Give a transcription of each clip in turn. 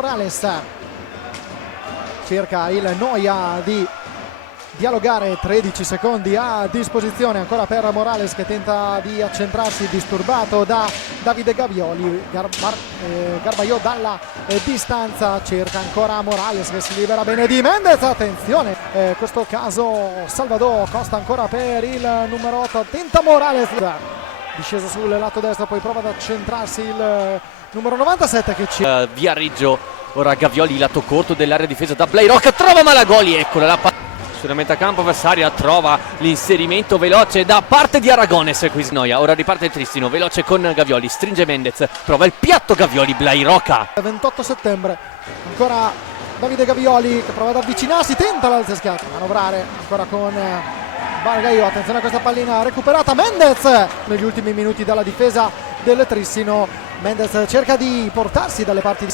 Morales. Cerca il Noia di dialogare, 13 secondi a disposizione ancora per Morales, che tenta di accentrarsi, disturbato da Davide Gavioli. Garbaio dalla distanza, cerca ancora Morales che si libera bene di Mendez. Attenzione, questo caso Salvador Costa ancora per il numero 8, tenta Morales, disceso sul lato destro, poi prova ad accentrarsi il numero 97 che ci via Riggio. Ora Gavioli, lato corto dell'area difesa da Blairock, trova Malagoli, eccola la sulla metà campo avversaria, trova l'inserimento veloce da parte di Aragones. Qui Noia, ora riparte Tristino, veloce con Gavioli, stringe Mendez, prova il piatto Gavioli, Blairock. 28 settembre, ancora Davide Gavioli che prova ad avvicinarsi, tenta l'alza schiatta, manovrare ancora con Bargaio. Attenzione a questa pallina recuperata, Mendez negli ultimi minuti dalla difesa del Tristino. Mendez cerca di portarsi dalle parti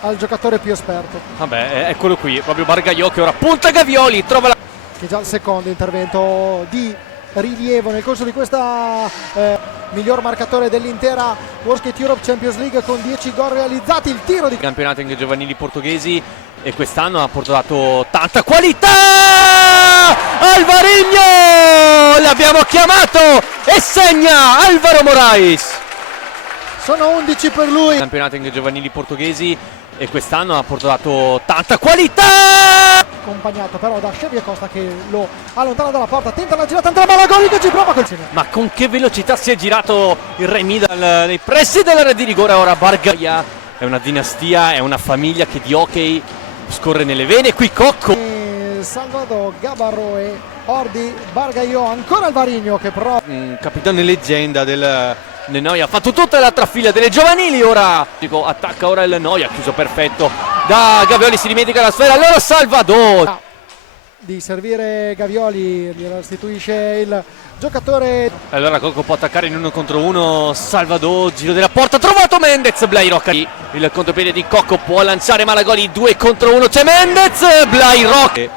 al giocatore più esperto. Vabbè, eccolo qui, proprio Bargaio che ora punta Gavioli, trova la... Che già il secondo intervento di rilievo nel corso di questa miglior marcatore dell'intera World Skate Europe Champions League, con 10 gol realizzati. Il tiro di campionato anche giovanili portoghesi, e quest'anno ha portato tanta qualità. Alvarinho l'abbiamo chiamato e segna Álvaro Moraes. Sono 11 per lui. Campionato anche giovanili portoghesi, e quest'anno ha portato tanta qualità. Accompagnato però da Xavier Costa che lo allontana dalla porta, tenta la girata, Andrea Malagoli che ci prova col segno. Ma con che velocità si è girato il Remi nei pressi dell'area di rigore. Ora Bargaia, è una dinastia, è una famiglia che di hockey scorre nelle vene. Qui Cocco, Salvador Gabarro e Ordi Bargaio, ancora Alvarinho che prova. capitano e leggenda del Noia, ha fatto tutta l'altra figlia delle giovanili. Ora attacca ora il Noia, chiuso perfetto da Gavioli, si dimentica la sfera, allora Salvador di servire Gavioli, gli restituisce il giocatore. Allora Cocco può attaccare in 1 contro 1, Salvador, giro della porta, trovato Mendez, Blairock, il contropiede di Cocco, può lanciare Malagoli, 2 contro 1, c'è Mendez, Blairock.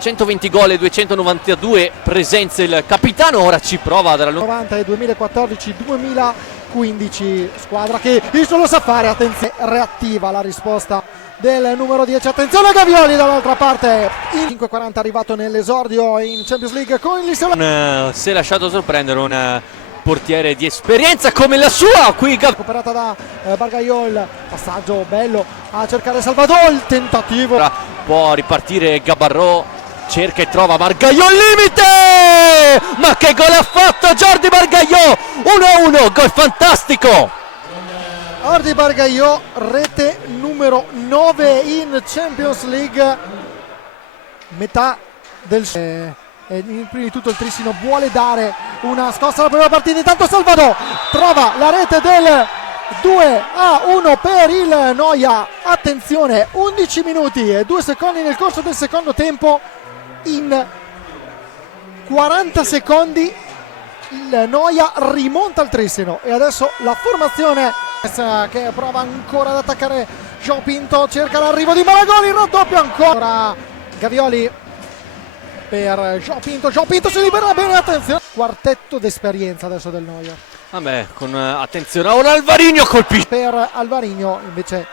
120 gol e 292 presenze il capitano, ora ci prova dalla 90 e 2014-2015, squadra che il solo sa fare. Attenzione, reattiva la risposta del numero 10, attenzione a Gavioli dall'altra parte, in 5:40 arrivato nell'esordio in Champions League con l'Isola. Si è lasciato sorprendere un portiere di esperienza come la sua. Qui recuperata da Bargaio, il passaggio bello a cercare Salvador, il tentativo. Ora può ripartire Gabarro, cerca e trova Bargaio al limite, ma che gol ha fatto Jordi Bargaio, 1-1, gol fantastico. Jordi Bargaio, rete numero 9 in Champions League, metà del prima di tutto il Tristino vuole dare una scossa alla prima partita. Intanto Salvador trova la rete del 2-1 per il Noia. Attenzione, 11 minuti e 2 secondi nel corso del secondo tempo. In 40 secondi il Noia rimonta il Tristino, e adesso la formazione che prova ancora ad attaccare João Pinto, cerca l'arrivo di Malagoli, il raddoppio ancora Gavioli per João Pinto si libera bene, attenzione, quartetto d'esperienza adesso del Noia. Vabbè, con attenzione ora Alvarinho colpisce. Per Alvarinho invece,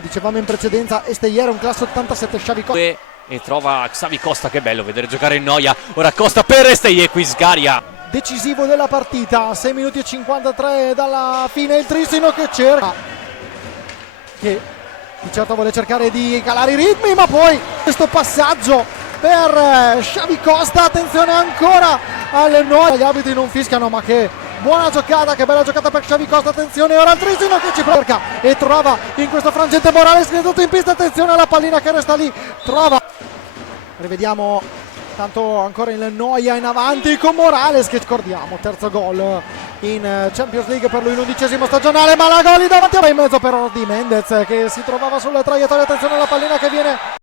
dicevamo in precedenza, Esteyer, un classe 87, Xavi Costa. E trova Xavi Costa, che bello vedere giocare in Noia. Ora Costa per Esteyer, qui sgaria. Decisivo della partita, 6 minuti e 53 dalla fine, il Tristino che cerca, che di certo vuole cercare di calare i ritmi, ma poi questo passaggio per Xavi Costa, attenzione ancora al Noia, gli arbitri non fischiano, ma che buona giocata, che bella giocata per Xavi Costa. Attenzione ora al Tristino che ci cerca e trova in questo frangente Morales che è tutto in pista, attenzione alla pallina che resta lì, trova, rivediamo tanto ancora il Noia in avanti con Morales che scordiamo, terzo gol in Champions League per lui, l'11° stagionale. Malagoli davanti a in mezzo per Ordi, Mendez che si trovava sulla traiettoria, attenzione alla pallina che viene